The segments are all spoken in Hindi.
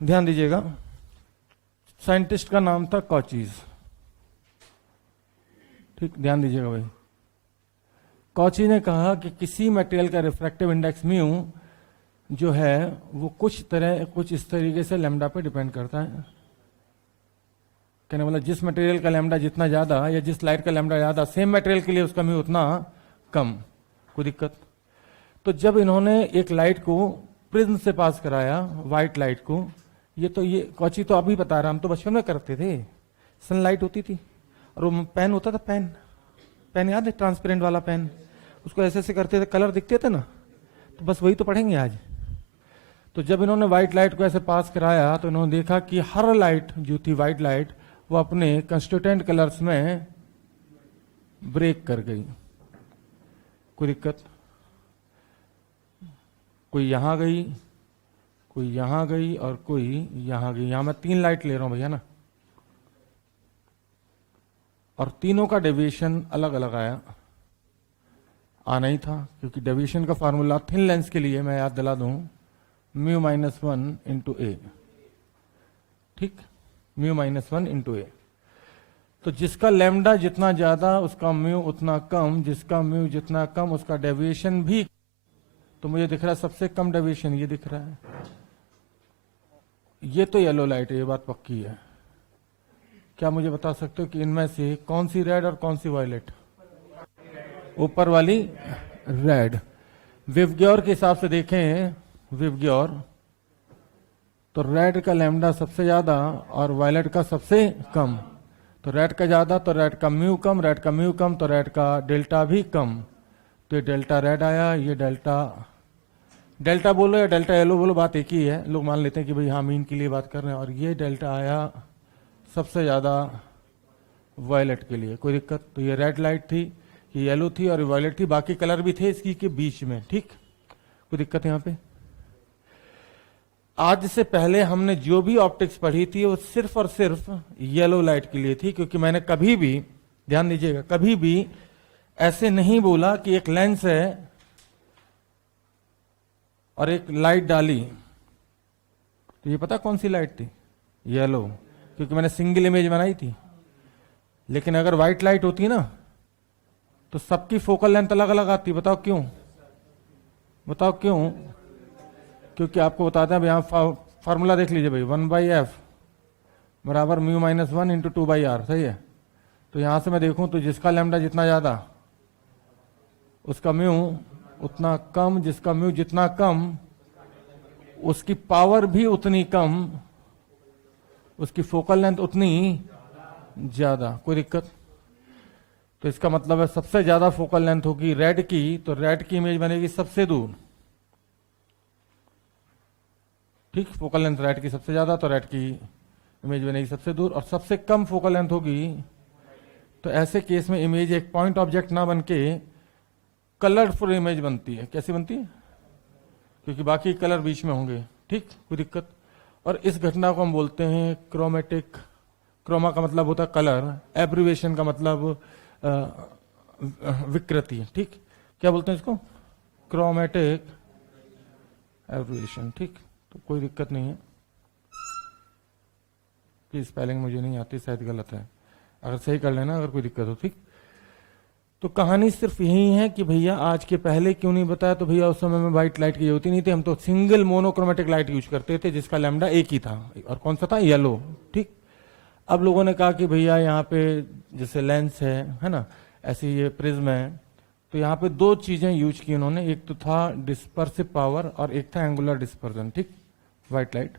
ध्यान दीजिएगा, साइंटिस्ट का नाम था कॉचीज। ठीक, ध्यान दीजिएगा भाई। कॉची ने कहा कि किसी मटेरियल का रिफ्रैक्टिव इंडेक्स म्यू जो है वो कुछ इस तरीके से लैम्डा पे डिपेंड करता है। कहने मतलब जिस मटेरियल का लैम्डा जितना ज्यादा या जिस लाइट का लैम्डा ज्यादा, सेम मटेरियल के लिए उसका म्यू उतना कम। कोई दिक्कत? तो जब इन्होंने एक लाइट को प्रिज्म से पास कराया, व्हाइट लाइट को, ये कॉची तो अभी बता रहा, हम तो बचपन में करते थे। सनलाइट होती थी और वो पेन होता था, पेन याद है, ट्रांसपेरेंट वाला पेन, उसको ऐसे ऐसे करते थे, कलर दिखते थे ना, तो बस वही तो पढ़ेंगे आज। तो जब इन्होंने व्हाइट लाइट को ऐसे पास कराया तो इन्होंने देखा कि हर लाइट जो थी व्हाइट लाइट वो अपने कंस्टिट्यूएंट कलर्स में ब्रेक कर गई। कोई दिक्कत? कोई यहां गई, कोई यहां गई और कोई यहां गई। यहां मैं 3 लाइट ले रहा हूं भैया ना, और तीनों का डेविएशन अलग अलग आना ही था, क्योंकि डेविएशन का फार्मूला थिन लेंस के लिए मैं याद दिला दूं, म्यू माइनस 1 इंटू ए। ठीक, म्यू माइनस 1 इंटू ए। तो जिसका लैम्डा जितना ज्यादा उसका म्यू उतना कम, जिसका म्यू जितना कम उसका डेविएशन भी। तो मुझे दिख रहा है सबसे कम डेविएशन ये दिख रहा है। ये तो येलो लाइट है, ये बात पक्की है। क्या मुझे बता सकते हो कि इनमें से कौन सी रेड और कौन सी वायलेट? ऊपर वाली रेड। विवग्योर के हिसाब से देखें, विवग्योर, तो रेड का लैम्डा सबसे ज्यादा और वायलेट का सबसे कम। तो रेड का ज्यादा तो रेड का म्यू कम, रेड का म्यू कम तो रेड का डेल्टा भी कम। तो ये डेल्टा रेड आया, ये डेल्टा बोलो या डेल्टा येलो बोलो, बात एक ही है। लोग मान लेते हैं कि भाई हाँ मीन के लिए बात कर रहे हैं। और ये डेल्टा आया सबसे ज्यादा वायलेट के लिए। कोई दिक्कत? तो ये रेड लाइट थी, ये येलो थी और वायलेट थी, बाकी कलर भी थे इसकी के बीच में। ठीक, कोई दिक्कत है यहाँ पे? आज से पहले हमने जो भी ऑप्टिक्स पढ़ी थी वो सिर्फ और सिर्फ येलो लाइट के लिए थी, क्योंकि मैंने कभी भी, ध्यान दीजिएगा, कभी भी ऐसे नहीं बोला कि एक लेंस है और एक लाइट डाली तो ये पता कौन सी लाइट थी? येलो, क्योंकि मैंने सिंगल इमेज बनाई थी। लेकिन अगर व्हाइट लाइट होती ना तो सबकी फोकल लेंथ अलग अलग आती। बताओ क्यों? बताओ क्यों? क्योंकि आपको बताते हैं, यहां फार्मूला देख लीजिए भाई, 1/f बराबर म्यू माइनस 1 इंटू 2/r। सही है? तो यहां से मैं देखूं तो जिसका लैम्डा जितना ज्यादा उसका म्यू उतना कम, जिसका म्यू जितना कम उसकी पावर भी उतनी कम, उसकी फोकल लेंथ उतनी ज्यादा। कोई दिक्कत? तो इसका मतलब है सबसे ज्यादा फोकल लेंथ होगी रेड की, तो रेड की इमेज बनेगी सबसे दूर। ठीक, फोकल लेंथ रेड की सबसे ज्यादा तो रेड की इमेज बनेगी सबसे दूर, और सबसे कम फोकल लेंथ होगी। तो ऐसे केस में इमेज एक पॉइंट ऑब्जेक्ट ना बनके कलरफुल इमेज बनती है। कैसी बनती है? क्योंकि बाकी कलर बीच में होंगे। ठीक, कोई दिक्कत? और इस घटना को हम बोलते हैं क्रोमेटिक। क्रोमा का मतलब होता है कलर, एब्रिवेशन का मतलब विकृति। ठीक, क्या बोलते हैं इसको? Chromatic abbreviation. ठीक, तो कोई दिक्कत नहीं है कि स्पेलिंग मुझे नहीं आती, शायद गलत है, अगर सही कर लेना अगर कोई दिक्कत हो। ठीक, तो कहानी सिर्फ यही है कि भैया आज के पहले क्यों नहीं बताया? तो भैया उस समय में व्हाइट लाइट की जरूरत ही नहीं थी, हम तो सिंगल मोनोक्रोमेटिक लाइट यूज करते थे जिसका लैम्डा एक ही था, और कौन सा था? येलो। ठीक, अब लोगों ने कहा कि भैया यहाँ पे जैसे लेंस है ना, ऐसे ये प्रिज्म है, तो यहाँ पे 2 चीजें यूज की उन्होंने, एक तो था डिस्पर्सिव पावर और एक था एंगुलर डिस्पर्जन। ठीक, व्हाइट लाइट।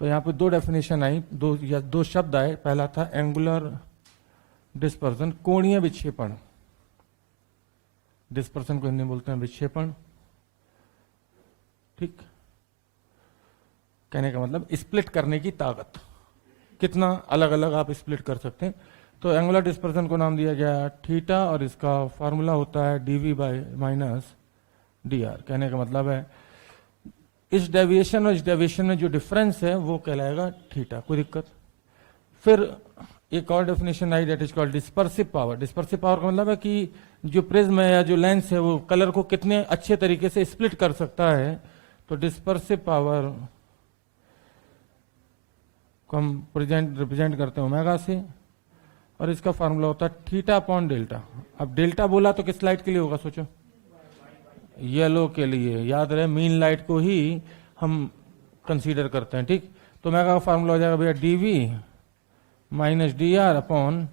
तो यहाँ पे 2 डेफिनेशन आई, 2 शब्द आए। पहला था एंगुलर डिस्पर्सन, कोणीय विक्षेपण। डिस्पर्सन को हिंदी में बोलते हैं विक्षेपण। ठीक, कहने का मतलब स्प्लिट करने की ताकत, कितना अलग अलग आप स्प्लिट कर सकते हैं। तो एंगुलर डिस्पर्सन को नाम दिया गया थीटा, और इसका फार्मूला होता है dv/-dr। कहने का मतलब है इस डेविएशन और इस डेविएशन में जो डिफरेंस है वो कहलाएगा थीटा। कोई दिक्कत? फिर एक और definition I, that is called dispersive power. Dispersive power का मतलब है कि जो प्रिज्म है या जो लेंस है वो कलर को कितने अच्छे तरीके से स्प्लिट कर सकता है। तो डिस्पर्सिव पावर को हम रिप्रेजेंट करते हैं ओमेगा से, और इसका फार्मूला होता है थीटा अपॉन डेल्टा। अब डेल्टा बोला तो किस लाइट के लिए होगा सोचो, येलो के लिए। याद रहे मीन लाइट को ही हम कंसीडर करते हैं, ठीक। तो ओमेगा का फार्मूला हो जाएगा भैया DV minus D R upon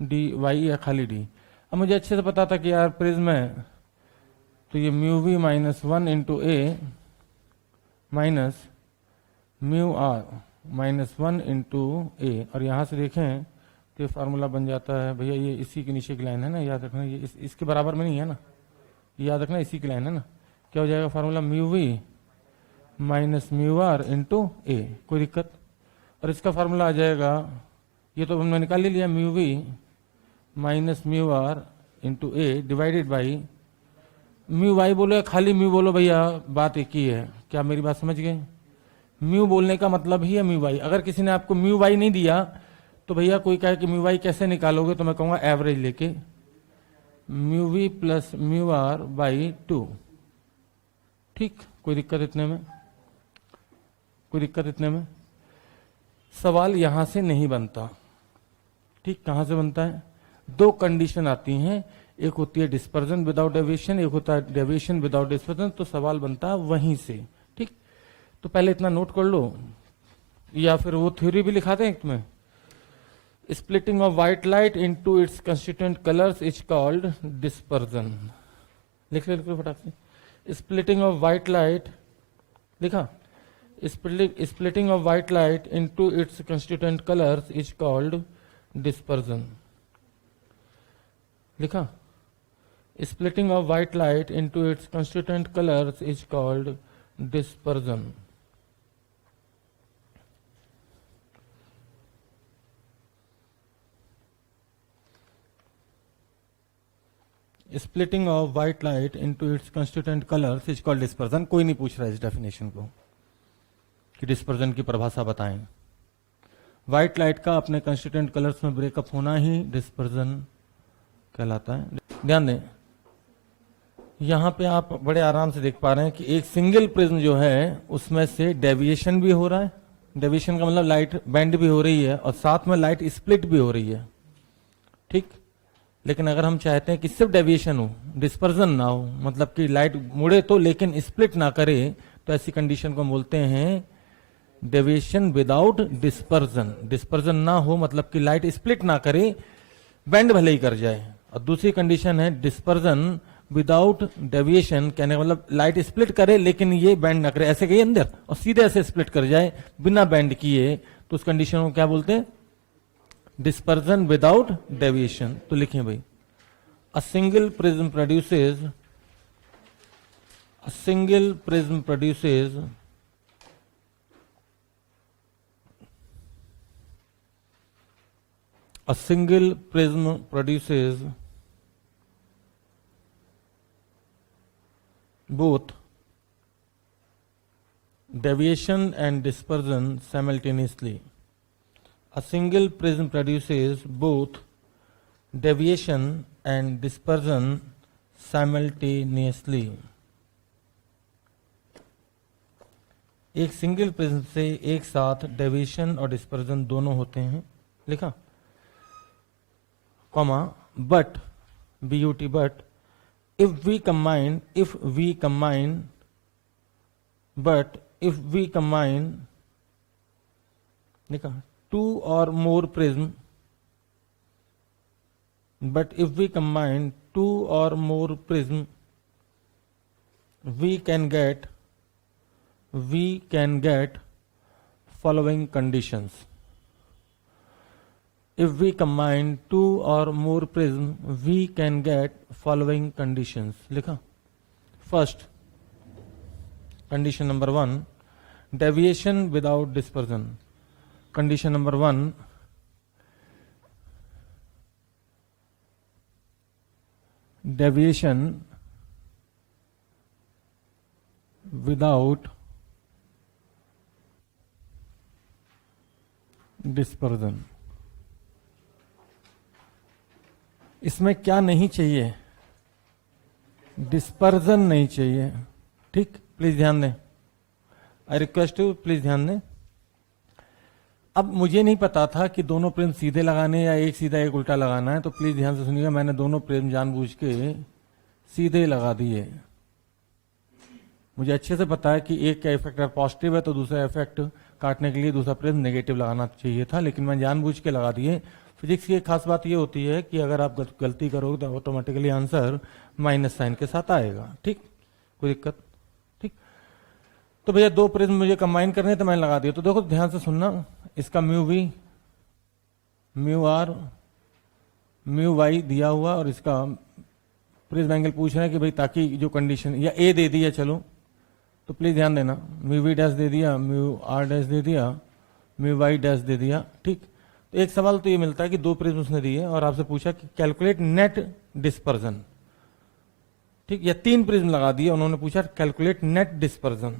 D Y या खाली डी। अब मुझे अच्छे से पता था कि यार प्रिज्म है तो ये mu V minus 1 into A minus mu R minus 1 into A, और यहाँ से देखें तो ये फार्मूला बन जाता है भैया, ये इसी के नीचे की लाइन है ना, याद रखना ये इसके बराबर में नहीं है ना, याद रखना इसी की लाइन है ना। क्या हो जाएगा formula mu V minus mu R into A, कोई दिक्कत। और इसका फार्मूला आ जाएगा, ये तो हमने निकाल ही लिया, mu V minus mu R into A divided by mu Y बोलो या खाली म्यू बोलो भैया, बात एक ही है। क्या मेरी बात समझ गए? म्यू बोलने का मतलब ही है म्यू वाई। अगर किसी ने आपको म्यू वाई नहीं दिया तो भैया कोई कहे कि म्यू वाई कैसे निकालोगे, तो मैं कहूँगा एवरेज लेके mu V plus mu R by 2, ठीक। कोई दिक्कत इतने में? कोई दिक्कत इतने में? सवाल यहां से नहीं बनता, ठीक। कहां से बनता है? दो कंडीशन आती हैं, एक होती है डिस्पर्जन विदाउट डेविएशन, एक होता है डेविएशन विदाउट डिस्पर्जन, तो सवाल बनता है वहीं से, ठीक। तो पहले इतना नोट कर लो, या फिर वो थ्योरी भी लिखा दें तुम्हें। Splitting of white light into its constituent colours is called dispersion. लिख लो फटाक से। स्प्लिटिंग ऑफ व्हाइट लाइट लिखा, splitting of white light into its constituent colors is called dispersion. लिखा, splitting of white light into its constituent colors is called dispersion. Splitting of white light into its constituent colors is called dispersion. कोई नहीं पूछ रहा इस डेफिनेशन को कि डिस्पर्जन की परिभाषा बताएं। व्हाइट लाइट का अपने कंस्टिट्यूएंट कलर्स में ब्रेकअप होना ही डिस्पर्जन कहलाता है। ध्यान दें, यहां पे आप बड़े आराम से देख पा रहे हैं कि एक सिंगल प्रिज्म जो है उसमें से डेविएशन भी हो रहा है। डेविएशन का मतलब लाइट बेंड भी हो रही है और साथ में लाइट स्प्लिट भी हो रही है, ठीक। लेकिन अगर हम चाहते हैं कि सिर्फ डेविएशन हो, डिस्पर्जन ना हो, मतलब कि लाइट मुड़े तो लेकिन स्प्लिट ना करे, तो ऐसी कंडीशन को बोलते हैं डेविएशन विदाउट डिस्पर्जन। डिस्पर्जन ना हो मतलब कि लाइट स्प्लिट ना करे, बेंड भले ही कर जाए। और दूसरी कंडीशन है डिस्पर्जन विदाउट डेविएशन, कहने का मतलब लाइट स्प्लिट करे लेकिन ये बेंड ना करे, ऐसे गई अंदर और सीधे ऐसे स्प्लिट कर जाए बिना बेंड किए, तो उस कंडीशन को क्या बोलते हैं? Dispersion without deviation. तो लिखें भाई, a single prism produces a single prism produces both deviation and dispersion simultaneously. A single prism produces both deviation and dispersion simultaneously. एक सिंगल प्रिज्म से एक साथ डेविएशन और डिस्पर्जन दोनों होते हैं। लिखा, comma, but but if we combine लिखा, two or more prism, but if we combine two or more prism, we can get following conditions. If we combine two or more prism, we can get following conditions. लिखा, first condition number 1, deviation without dispersion. Condition number 1, deviation without dispersion. इसमें क्या नहीं चाहिए? डिस्पर्जन नहीं चाहिए, ठीक। प्लीज ध्यान दें, आई रिक्वेस्ट यू, प्लीज ध्यान दें। अब मुझे नहीं पता था कि दोनों प्रिज्म सीधे लगाने या एक सीधा एक उल्टा लगाना है, तो प्लीज ध्यान से सुनिएगा, मैंने दोनों प्रिज्म जानबूझ के सीधे लगा दिए। मुझे अच्छे से पता है कि एक का इफेक्ट अगर पॉजिटिव है तो दूसरा इफेक्ट काटने के लिए दूसरा प्रिज्म नेगेटिव लगाना चाहिए था, लेकिन मैं जानबूझ के लगा दिए। फिजिक्स की एक खास बात ये होती है कि अगर आप गलती करोगे तो ऑटोमेटिकली आंसर माइनस साइन के साथ आएगा। ठीक, कोई दिक्कत? ठीक, तो भैया दो प्रिज्म मुझे कंबाइन करने हैं तो मैंने लगा दिया। तो देखो ध्यान से सुनना, इसका mu V, mu R, mu Y दिया हुआ, और इसका प्रिज्म एंगल पूछ रहे हैं कि भाई ताकि जो कंडीशन, या ए दे दिया, चलो तो प्लीज ध्यान देना, म्यू वी डैश दे दिया, म्यू आर डैश दे दिया, म्यू वाई डैश दे दिया। ठीक, तो एक सवाल तो ये मिलता है कि दो प्रिज्म उसने दिए और आपसे पूछा कि कैलकुलेट नेट डिस्पर्जन। ठीक, या तीन प्रिज्म लगा दिए, उन्होंने पूछा कैलकुलेट नेट डिस्पर्जन।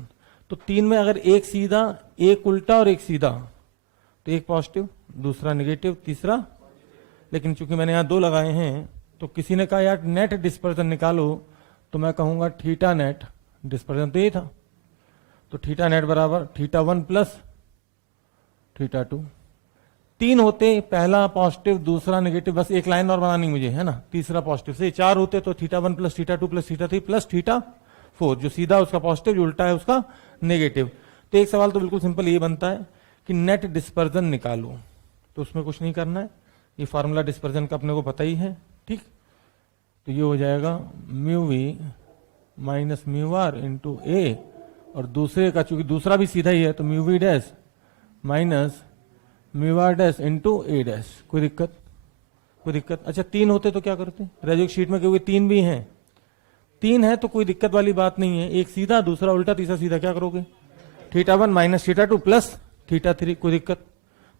तो तीन में अगर एक सीधा, एक उल्टा और एक सीधा, तो एक पॉजिटिव, दूसरा नेगेटिव, तीसरा, लेकिन चूंकि मैंने यहां दो लगाए हैं तो किसी ने कहा यार नेट डिस्पर्जन निकालो, तो मैं कहूंगा थीटा नेट डिस्पर्जन तो ये था, तो थीटा नेट बराबर theta one plus theta two. तीन होते, पहला पॉजिटिव दूसरा नेगेटिव, बस एक लाइन और बनानी मुझे, है ना, तीसरा पॉजिटिव से। चार होते तो theta one plus theta two plus theta three plus theta four, जो सीधा उसका पॉजिटिव, जो उल्टा है उसका नेगेटिव। तो एक सवाल तो बिल्कुल सिंपल ये बनता है कि नेट डिस्पर्जन निकालो, तो उसमें कुछ नहीं करना है, ये फार्मूला डिस्पर्जन का अपने को पता ही है। ठीक, तो ये हो जाएगा mu V minus mu R into A, और दूसरे का चूंकि दूसरा भी सीधा ही है तो mu V dash minus mu R dash into A dash. कोई दिक्कत? कोई दिक्कत? अच्छा, तीन होते तो क्या करते? रेजोक शीट में क्योंकि तीन भी हैं, तीन है तो कोई दिक्कत वाली बात नहीं है, एक सीधा दूसरा उल्टा तीसरा सीधा, क्या करोगे? Theta one minus theta two plus theta three. कोई दिक्कत?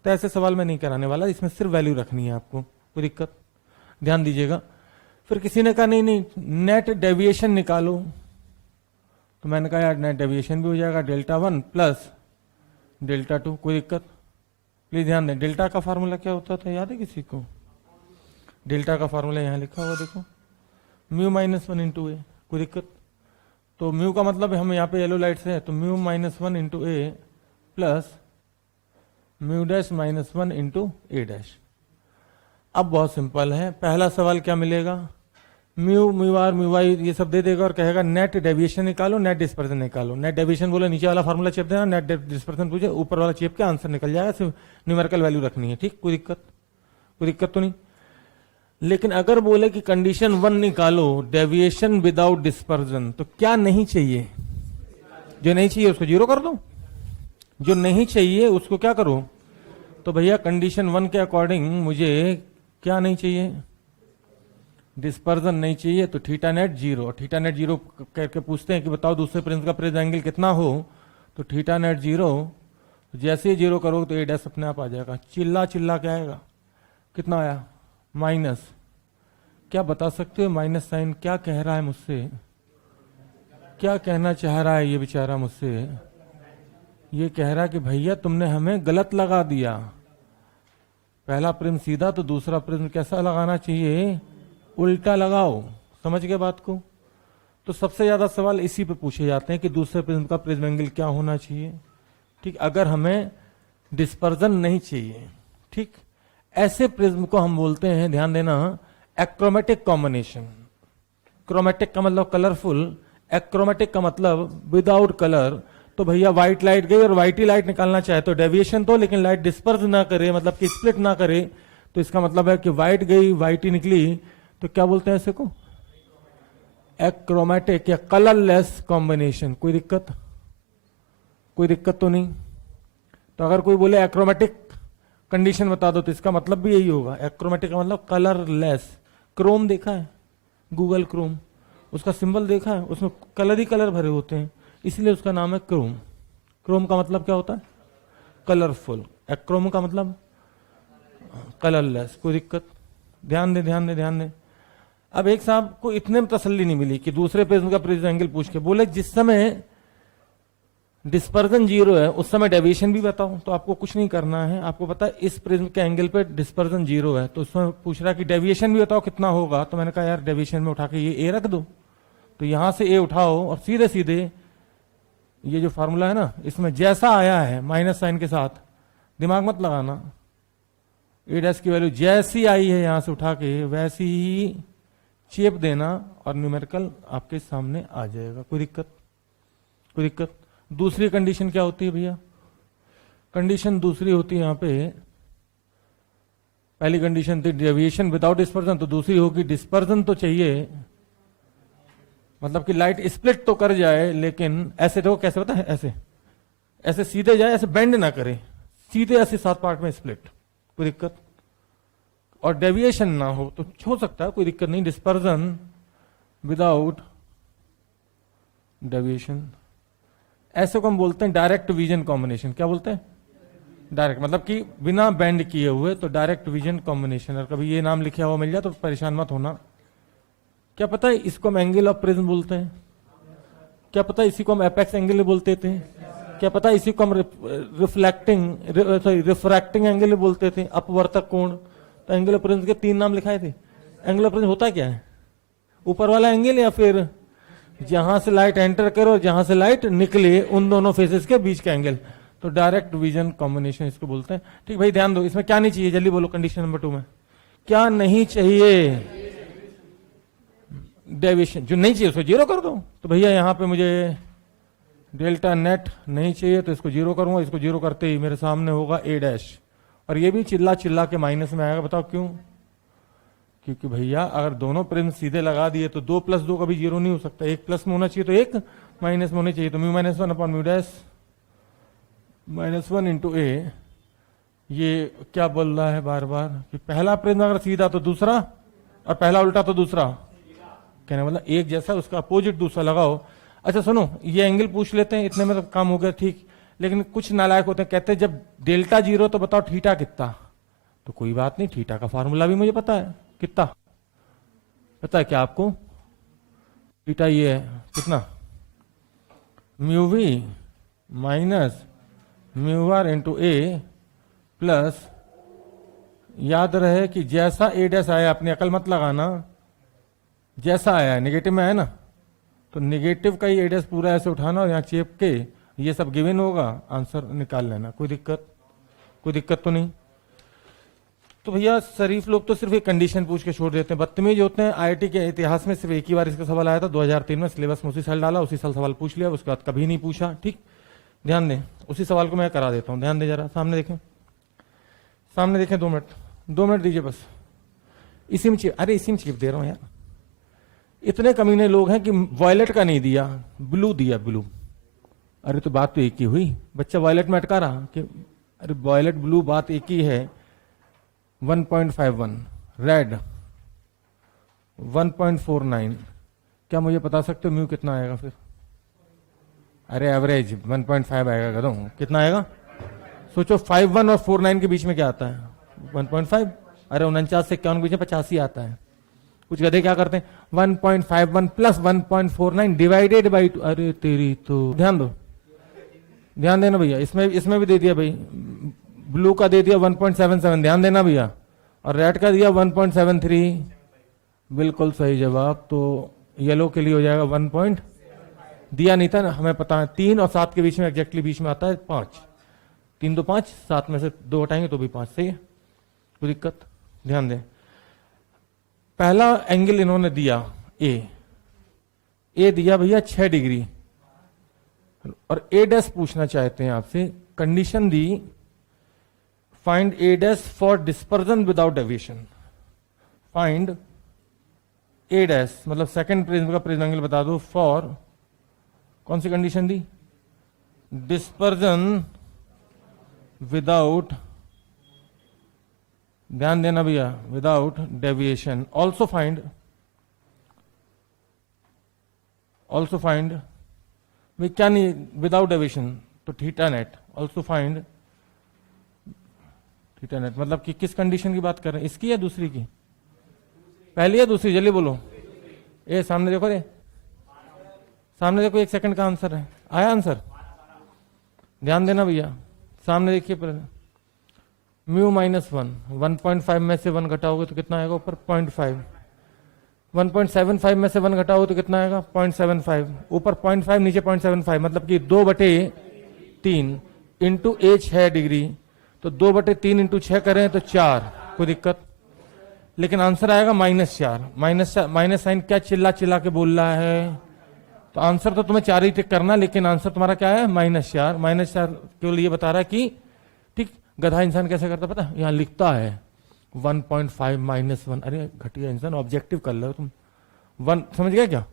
तो ऐसे सवाल में नहीं कराने वाला, इसमें सिर्फ वैल्यू रखनी है आपको। कोई दिक्कत? ध्यान दीजिएगा। फिर किसी ने कहा नहीं नहीं नेट डेविएशन निकालो, तो मैंने कहा यार नेट डेविएशन भी हो जाएगा delta one plus delta two. कोई दिक्कत? प्लीज ध्यान दें, डेल्टा का फार्मूला क्या होता था, याद है किसी को? डेल्टा का फार्मूला यहां लिखा हुआ देखो, mu minus one into A. कोई दिक्कत? तो म्यू का मतलब हम यहाँ पे येलो लाइट से है, तो mu minus one into A plus mu dash minus one into A dash. अब बहुत सिंपल है, पहला सवाल क्या मिलेगा, mu, mu R, mu Y ये सब दे देगा और कहेगा नेट डेविएशन निकालो, नेट डिस्पर्जन निकालो। नेट डेविएशन बोले नीचे वाला फार्मूला चेप देना, नेट डिस्पर्जन पूछे ऊपर वाला चेप के आंसर निकल जाएगा, सिर्फ न्यूमेरिकल वैल्यू रखनी है। ठीक, कोई दिक्कत? कोई दिक्कत तो नहीं। लेकिन अगर बोले कि कंडीशन वन निकालो, डेविएशन विदाउट डिस्पर्जन, तो क्या नहीं चाहिए? जो नहीं चाहिए उसको जीरो कर दो, जो नहीं चाहिए उसको क्या करो? तो भैया कंडीशन वन के अकॉर्डिंग मुझे क्या नहीं चाहिए? डिस्पर्जन नहीं चाहिए, तो theta net zero. Theta net zero करके पूछते हैं कि बताओ दूसरे प्रिज्म का प्रिज्म एंगल कितना हो, तो थीटा नेट जीरो, जैसे ही जीरो करोगे तो ए डैश अपने आप आ जाएगा। चिल्ला चिल्ला क्या आएगा? कितना आया? माइनस। क्या बता सकते हो माइनस साइन क्या कह रहा है मुझसे? क्या कहना चाह रहा है ये बेचारा मुझसे? ये कह रहा है कि भैया तुमने हमें गलत लगा दिया, पहला प्रिज्म सीधा तो दूसरा प्रिज्म कैसा लगाना चाहिए? उल्टा लगाओ। समझ गए बात को? तो सबसे ज्यादा सवाल इसी पे पूछे जाते हैं कि दूसरे प्रिज्म का प्रिज्म एंगल क्या होना चाहिए। ठीक, अगर हमें डिस्पर्जन नहीं चाहिए। ठीक, ऐसे प्रिज्म को हम बोलते हैं, ध्यान देना, एक्रोमेटिक कॉम्बिनेशन। क्रोमेटिक का मतलब कलरफुल, एक्रोमेटिक का मतलब विदाउट कलर। तो भैया व्हाइट लाइट गई और व्हाइट ही लाइट निकालना चाहे तो डेविएशन तो, लेकिन लाइट डिस्पर्स ना करे, मतलब कि स्प्लिट ना करे, तो इसका मतलब है कि व्हाइट गई व्हाइट ही निकली, तो क्या बोलते हैं ऐसे को? एक्रोमेटिक या कलरलेस कॉम्बिनेशन। कोई दिक्कत? कोई दिक्कत तो नहीं। तो अगर कोई बोले एक्रोमेटिक कंडीशन बता दो, तो इसका मतलब भी यही होगा। एक्रोमेटिक का मतलब कलरलेस। क्रोम देखा है, गूगल क्रोम, उसका सिंबल देखा है, उसमें कलर ही कलर भरे होते हैं, इसलिए उसका नाम है क्रोम। क्रोम का मतलब क्या होता है? कलरफुल। एक्रोम का मतलब कलरलेस। कोई दिक्कत? ध्यान दे ध्यान दे ध्यान दे। अब एक साहब को इतने में तसल्ली नहीं मिली कि दूसरे प्रिज्म का प्रिज्म एंगल पूछ के बोले जिस समय डिस्पर्जन जीरो है उस समय डेविएशन भी बताओ। तो आपको कुछ नहीं करना है, आपको पता है इस प्रिज्म के एंगल पे डिस्पर्जन जीरो है, तो उसमें पूछ रहा है कि डेविएशन भी बताओ कितना होगा। तो मैंने कहा यार डेविएशन में उठा के ये ए रख दो, तो यहां से ए उठाओ और सीधे सीधे ये जो फार्मूला है ना, इसमें जैसा आया है माइनस साइन के साथ दिमाग मत लगाना, ए डैश की वैल्यू जैसी आई है यहां से उठा के वैसी ही चेप देना और न्यूमेरिकल आपके सामने आ जाएगा। कोई दिक्कत? कोई दिक्कत? दूसरी कंडीशन क्या होती है भैया? कंडीशन दूसरी होती है यहां पे, पहली कंडीशन थी डेविएशन विदाउट डिस्पर्जन, तो दूसरी होगी डिस्पर्जन तो चाहिए, मतलब कि लाइट स्प्लिट तो कर जाए, लेकिन ऐसे देखो कैसे पता है, ऐसे ऐसे सीधे जाए, ऐसे बेंड ना करे, सीधे ऐसे 7 पार्ट में स्प्लिट। कोई दिक्कत? और डेविएशन ना हो तो हो सकता है, कोई दिक्कत नहीं। डिस्पर्जन विदाउट डेविएशन, ऐसे को हम बोलते हैं डायरेक्ट विजन कॉम्बिनेशन। क्या बोलते हैं? डायरेक्ट, मतलब कि बिना बेंड किए हुए, तो डायरेक्ट विजन कॉम्बिनेशन। और कभी ये नाम लिखा हुआ मिल जाए तो परेशान मत होना। क्या पता है इसको हम एंगल ऑफ प्रिज्म बोलते हैं? क्या पता है इसी को हम एपेक्स एंगल बोलते थे? क्या पता है इसी को हम रिफ्रैक्टिंग एंगल बोलते थे, अपवर्तक कोण? तो एंगल ऑफ प्रिज्म के 3 नाम लिखाए थे। एंगल ऑफ प्रिज्म होता क्या है? ऊपर वाला एंगल, या फिर जहां से लाइट एंटर करे और जहां से लाइट निकले उन दोनों फेसेस के बीच का एंगल। तो डायरेक्ट विजन कॉम्बिनेशन इसको बोलते हैं। ठीक भाई, ध्यान दो, इसमें क्या नहीं चाहिए, जल्दी बोलो। कंडीशन नंबर 2 में क्या नहीं चाहिए? डेविएशन। जो नहीं चाहिए उसको 0 कर दो। तो भैया यहां पे मुझे डेल्टा नेट नहीं चाहिए, तो इसको 0 करूंगा। इसको 0 करते ही मेरे सामने होगा ए डैश, और ये भी चिल्ला चिल्ला के माइनस में आएगा। बताओ क्यों? क्योंकि भैया अगर दोनों प्रिज्म सीधे लगा दिए तो 2 + 2 कभी 0 नहीं हो सकता, एक प्लस में होना चाहिए तो एक माइनस में होना चाहिए। तो μ-1 अपॉन म्यू डैश -1 इंटू ए। ये क्या बोल रहा है बार बार कि पहला प्रिज्म अगर सीधा तो दूसरा, और पहला उल्टा तो दूसरा। कहने मतलब एक जैसा उसका अपोजिट दूसरा लगाओ। अच्छा सुनो, ये एंगल पूछ लेते हैं, इतने में तो काम हो गया, ठीक। लेकिन कुछ नालायक होते हैं, कहते हैं जब डेल्टा 0 तो बताओ थीटा कितना? तो कोई बात नहीं, थीटा का फार्मूला भी मुझे पता है। कितना पता है क्या आपको? थीटा ये है कितना? μv minus μr into A plus, याद रहे कि जैसा ए डैश आया, अपनी अकल मत लगाना, जैसा आया है नेगेटिव में है ना, तो नेगेटिव का ही ए डैश पूरा ऐसे उठाना और यहाँ चेप के ये सब गिवन होगा, आंसर निकाल लेना। कोई दिक्कत? कोई दिक्कत तो नहीं? तो भैया शरीफ लोग तो सिर्फ एक कंडीशन पूछ के छोड़ देते हैं, बदतमीज होते हैं। आईआईटी के इतिहास में सिर्फ एक ही बार इसका सवाल आया था 2003 में, सिलेबस में उसी साल डाला, उसी साल सवाल पूछ लिया, उसके बाद कभी नहीं पूछा। ठीक, ध्यान दें, उसी सवाल को मैं करा देता हूं। ध्यान दें जरा, सामने देखें, सामने देखें। 2 मिनट दीजिए बस। इसी में अरे इसी में चिप दे रहा हूं यार। इतने कमीने लोग हैं कि वॉयलेट का नहीं दिया, ब्लू दिया, ब्लू। अरे तो बात तो एक ही हुई, बच्चा वॉयलेट में अटका रहा कि अरे वॉयलेट ब्लू बात एक ही है। 1.51, रेड 1.49। क्या मुझे बता सकते हो म्यू कितना आएगा फिर? अरे एवरेज 1.5 आएगा। कदम कितना आएगा? सोचो 51 और 49 के बीच में क्या आता है? 1.5। अरे 49 से 51 के बीच में 85 आता है। कुछ गधे क्या करते हैं, 1.51 प्लस 1.49 डिवाइडेड बाई 2। अरे तेरी तो, ध्यान दो, ध्यान देना भैया। इसमें भी दे दिया भाई, ब्लू का दे दिया 1.77, ध्यान देना भैया, और रेड का दिया 1.73। बिल्कुल सही जवाब। तो येलो के लिए हो जाएगा 1. दिया नहीं था ना, हमें पता है 3 और 7 के बीच में एग्जैक्टली बीच में आता है 5। 3 2 5, 7 में से 2 हटाएंगे तो भी 5। सही है, कोई दिक्कत? ध्यान दें, पहला एंगल इन्होंने दिया ए दिया भैया 6 डिग्री, और ए डैश पूछना चाहते हैं आपसे। Condition the find A dash for dispersion without deviation. Find A dash मतलब सेकंड प्रिज्म का प्रिज्म एंगल बता दो फॉर, कौन सी कंडीशन दी? डिस्पर्जन विदाउट, ध्यान देना भैया, विदाउट डेविएशन। ऑल्सो फाइंड भाई क्या नहीं, विदाउट डेविएशन तो theta net. Also find theta net, मतलब कि किस कंडीशन की बात कर रहे हैं, इसकी या दूसरी की? पहली या दूसरी, जल्दी बोलो। ए सामने देखो, रे सामने देखो, 1 सेकंड का आंसर है। आया आंसर? ध्यान देना भैया, सामने देखिए पहले। μ-1 1.5 में से 1 घटाओगे तो कितना आएगा ऊपर? 0.5। 1.75 में से 1 घटाओगे तो कितना आएगा? 0.75। ऊपर 0.5, नीचे 0.75, मतलब कि 2/3 इंटू ए 6 डिग्री। तो तो 2/3 इंटू 6 करें तो 4, कोई दिक्कत, लेकिन आंसर आएगा -4। माइनस साइन क्या चिल्ला चिल्ला के बोल रहा है, तो आंसर तो तुम्हें 4 ही टिक करना, लेकिन आंसर तुम्हारा क्या है -4। -4 केवल ये बता रहा है कि ठीक गधा इंसान कैसे करता पता, यहां लिखता है 1.5 -1, अरे घटिया इंसान, ऑब्जेक्टिव कर लो तुम। 1 समझ गया क्या,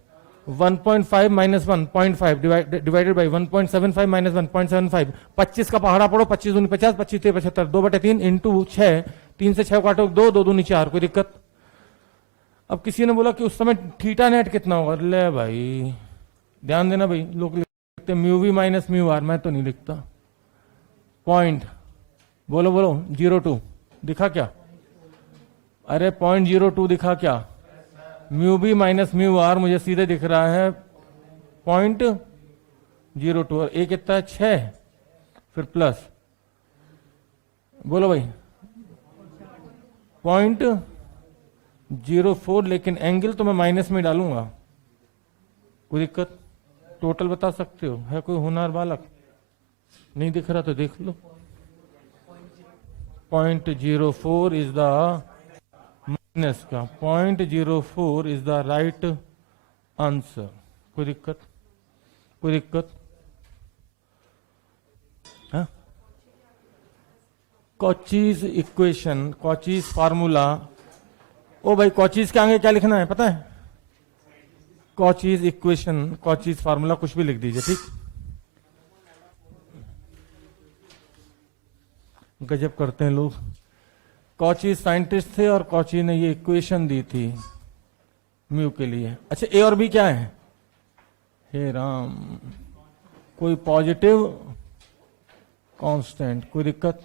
1.5 -1 0.5 डिवाइडेड बाई 1.75 -1 0.75, 25 का पहाड़ा पड़ो, 25 दूनी 50, 25 3 75, 2/3 इंटू 6, 3 से 6 काटो 2, 2 दूनी 4, कोई दिक्कत। अब किसी ने बोला कि उस समय थीटा नेट कितना होगा, ले भाई ध्यान देना भाई, लोग लिखते mu V minus mu R, मैं तो नहीं लिखता। पॉइंट बोलो बोलो 02 दिखा क्या, अरे 0.02 दिखा क्या, mu B minus mu R मुझे सीधे दिख रहा है 0.02, और ए कितना है 6, फिर प्लस बोलो भाई 0.04, लेकिन एंगल तो मैं माइनस में डालूंगा, कोई दिक्कत। टोटल बता सकते हो, है कोई होनहार बालक, नहीं दिख रहा तो देख लो। 0.04 इज द माइनस का, 0.04 इज द राइट आंसर, कोई दिक्कत, कोई दिक्कत। हाँ, कॉचीज इक्वेशन, कॉचीज फार्मूला, ओ भाई कॉचीज के आगे क्या लिखना है पता है, कॉचीज इक्वेशन, कॉचीज फार्मूला, कुछ भी लिख दीजिए ठीक। गजब करते हैं लोग, कॉची साइंटिस्ट थे और कॉची ने ये इक्वेशन दी थी म्यू के लिए। अच्छा ए और बी क्या है, हे राम, कोई पॉजिटिव कांस्टेंट, कोई दिक्कत,